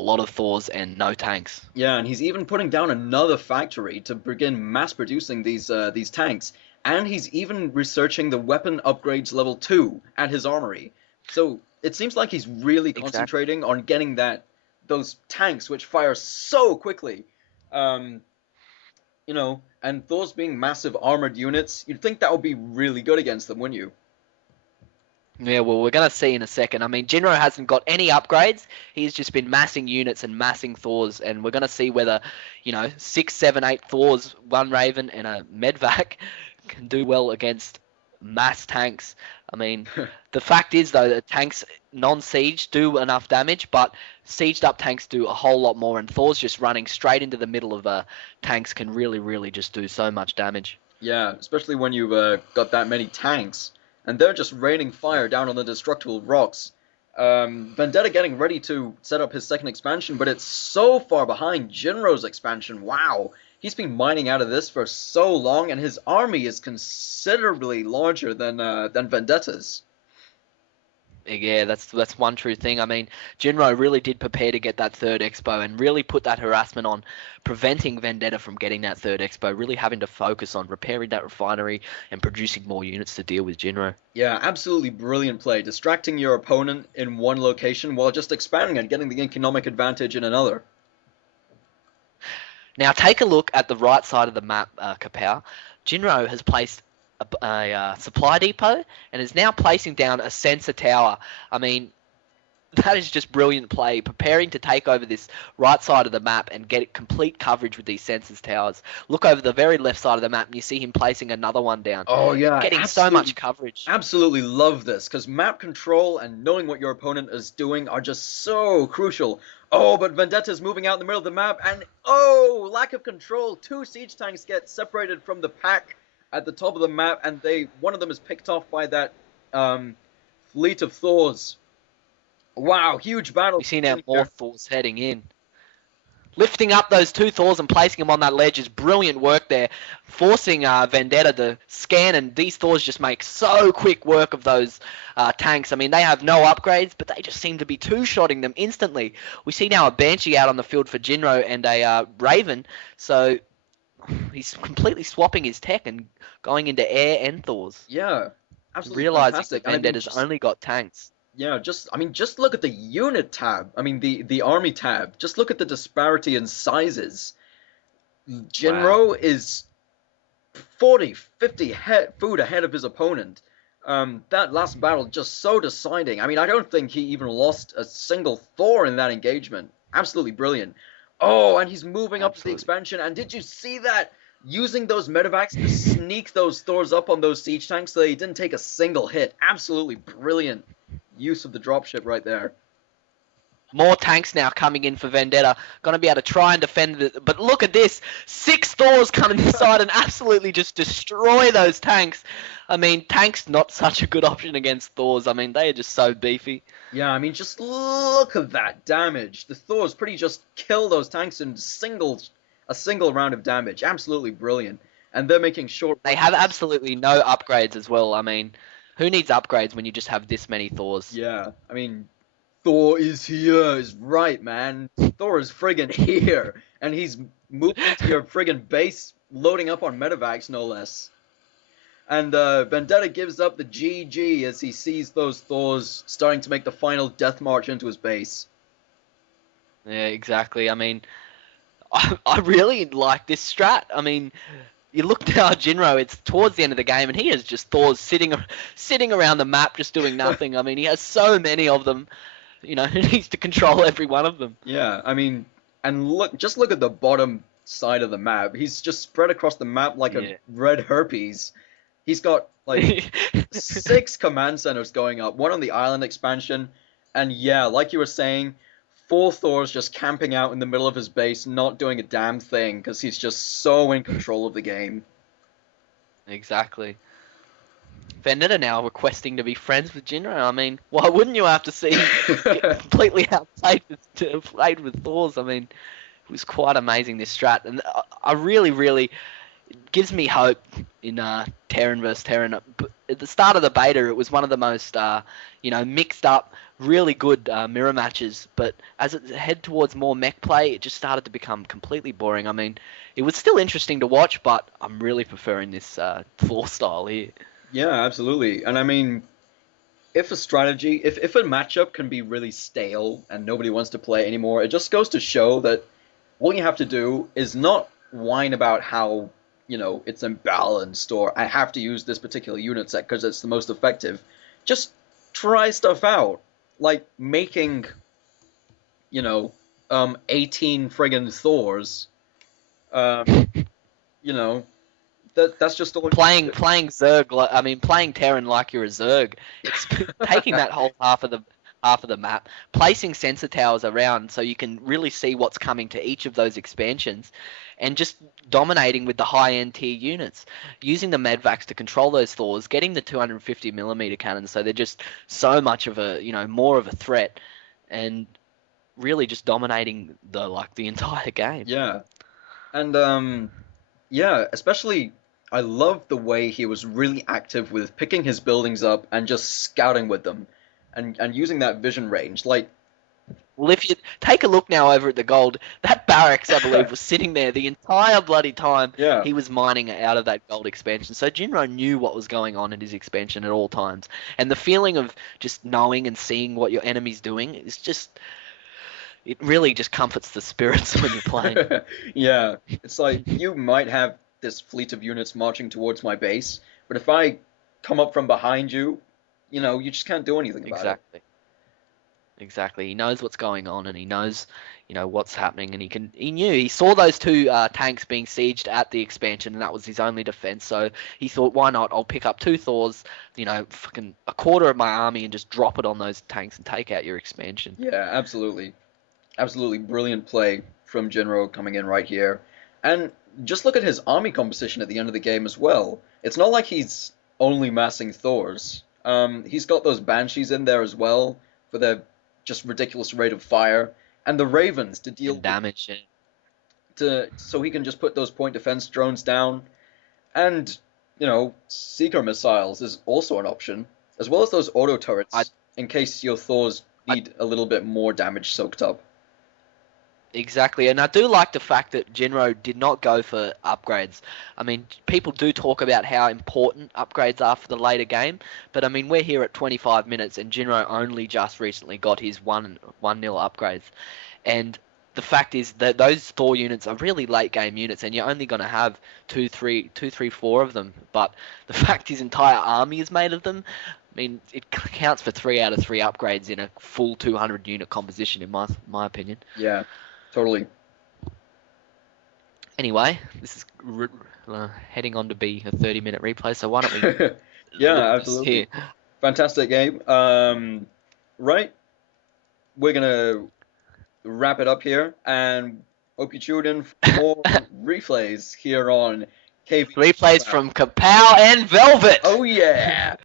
lot of Thors and no tanks. Yeah, and he's even putting down another factory to begin mass producing these tanks. And he's even researching the weapon upgrades level 2 at his armory. So it seems like he's really Exactly. concentrating on getting those tanks which fire so quickly. Um, and those being massive armored units, you'd think that would be really good against them, wouldn't you? Yeah, well, we're going to see in a second. I mean, Jinro hasn't got any upgrades. He's just been massing units and massing Thors, and we're going to see whether, 6, 7, 8 Thors, one Raven, and a Medvac can do well against mass tanks. I mean, the fact is, though, that tanks non-siege do enough damage, but sieged up tanks do a whole lot more, and Thors just running straight into the middle of tanks can really, really just do so much damage. Yeah, especially when you've got that many tanks, and they're just raining fire down on the destructible rocks. Vendetta getting ready to set up his second expansion, but it's so far behind Jinro's expansion. Wow, he's been mining out of this for so long, and his army is considerably larger than Vendetta's. Yeah, that's one true thing. I mean, Jinro really did prepare to get that third expo and really put that harassment on preventing Vendetta from getting that third expo, really having to focus on repairing that refinery and producing more units to deal with Jinro. Yeah, absolutely brilliant play, distracting your opponent in one location while just expanding and getting the economic advantage in another. Now take a look at the right side of the map, Kapow. Jinro has placed a supply depot and is now placing down a sensor tower. I mean, that is just brilliant play, preparing to take over this right side of the map and get complete coverage with these sensors towers. Look over the very left side of the map and you see him placing another one down, Oh yeah, getting so much coverage. absolutely love this because map control and knowing what your opponent is doing are just so crucial. Oh, but Vendetta's moving out in the middle of the map, and oh, lack of control. Two siege tanks get separated from the pack at the top of the map, and one of them is picked off by that fleet of Thors. Wow, huge battle We see now more there. Thors heading in. Lifting up those two Thors and placing them on that ledge is brilliant work there, forcing Vendetta to scan, and these Thors just make so quick work of those tanks. I mean, they have no upgrades, but they just seem to be two-shotting them instantly. We see now a Banshee out on the field for Jinro and a Raven, so he's completely swapping his tech and going into air and Thors, Yeah, absolutely realizing fantastic. that And I mean, Vendetta's only got tanks. just look at the unit tab. I mean, the army tab. Just look at the disparity in sizes. Wow. Jinro is 40, 50 food ahead of his opponent. That last battle just so deciding. I mean, I don't think he even lost a single Thor in that engagement. Absolutely brilliant. Oh, and he's moving up to the Absolutely. expansion. And did you see that? Using those medevacs to sneak those Thors up on those siege tanks so they didn't take a single hit. Absolutely brilliant use of the dropship right there. More tanks now coming in for Vendetta. Going to be able to try and defend it. But look at this. 6 Thors coming inside and absolutely just destroy those tanks. I mean, tanks not such a good option against Thors. I mean, they are just so beefy. Yeah, I mean, just look at that damage. The Thors pretty just kill those tanks in a single round of damage. Absolutely brilliant. And they're making short They work have of this. absolutely no upgrades as well. I mean, who needs upgrades when you just have this many Thors? Yeah, I mean, Thor is here is right, man. Thor is friggin' here. And he's moving into your friggin' base, loading up on medevacs, no less. And Vendetta gives up the GG as he sees those Thors starting to make the final death march into his base. Yeah, exactly. I mean, I really like this strat. I mean, you look now at Jinro, it's towards the end of the game, and he has just Thors sitting around the map just doing nothing. I mean, he has so many of them. He needs to control every one of them. Yeah, I mean, and just look at the bottom side of the map. He's just spread across the map like a Yeah. red herpes. He's got like 6 command centers going up, one on the island expansion, and yeah, like you were saying, 4 Thors just camping out in the middle of his base, not doing a damn thing because he's just so in control of the game. Exactly. Vendetta now requesting to be friends with Jinro. I mean, why wouldn't you have to see him get completely played with Thors? I mean, it was quite amazing this strat, and I really, really gives me hope in Terran versus Terran. At the start of the beta, it was one of the most mixed up, really good mirror matches. But as it head towards more mech play, it just started to become completely boring. I mean, it was still interesting to watch, but I'm really preferring this Thor style here. Yeah, absolutely. And I mean, if a strategy, if a matchup can be really stale and nobody wants to play anymore, it just goes to show that all you have to do is not whine about how, it's imbalanced or I have to use this particular unit set because it's the most effective. Just try stuff out. Like making, 18 friggin' Thors. Um, you know, that's just all. Playing Zerg, playing Terran like you're a Zerg. It's taking that whole half of the map, placing sensor towers around so you can really see what's coming to each of those expansions, and just dominating with the high-end tier units, using the medvacs to control those Thors, getting the 250mm cannons so they're just so much of a, more of a threat, and really just dominating the entire game. Yeah, and yeah, especially I love the way he was really active with picking his buildings up and just scouting with them, and using that vision range. Like, Well, if you take a look now over at the gold, that barracks, I believe, was sitting there the entire bloody time yeah, he was mining out of that gold expansion. So Jinro knew what was going on in his expansion at all times. And the feeling of just knowing and seeing what your enemy's doing is just, it really just comforts the spirits when you're playing. yeah, it's like you might have this fleet of units marching towards my base, but if I come up from behind you, you just can't do anything about it. Exactly. Exactly. He knows what's going on, and he knows, what's happening, and he saw those two tanks being sieged at the expansion, and that was his only defense. So he thought, why not? I'll pick up two Thors, fucking a quarter of my army, and just drop it on those tanks and take out your expansion. Yeah, absolutely. Absolutely brilliant play from Jinro coming in right here. And just look at his army composition at the end of the game as well. It's not like he's only massing Thors. He's got those Banshees in there as well for their just ridiculous rate of fire, and the Ravens to deal And damage. so he can just put those point defense drones down, and Seeker missiles is also an option, as well as those auto turrets in case your Thors need a little bit more damage soaked up. Exactly, and I do like the fact that Jinro did not go for upgrades. I mean, people do talk about how important upgrades are for the later game, but I mean, we're here at 25 minutes, and Jinro only just recently got his 1-0 upgrades. And the fact is that those Thor units are really late game units, and you're only going to have 2, 3, 4 of them. But the fact his entire army is made of them, I mean, it counts for 3 out of 3 upgrades in a full 200 unit composition, in my opinion. Yeah. Totally. Anyway, this is heading on to be a 30-minute replay, so why don't we yeah, absolutely. Here. Fantastic game. Right, we're going to wrap it up here, and hope you tuned in for more replays here on KV. Replays from Kapow and Velvet! Oh, yeah!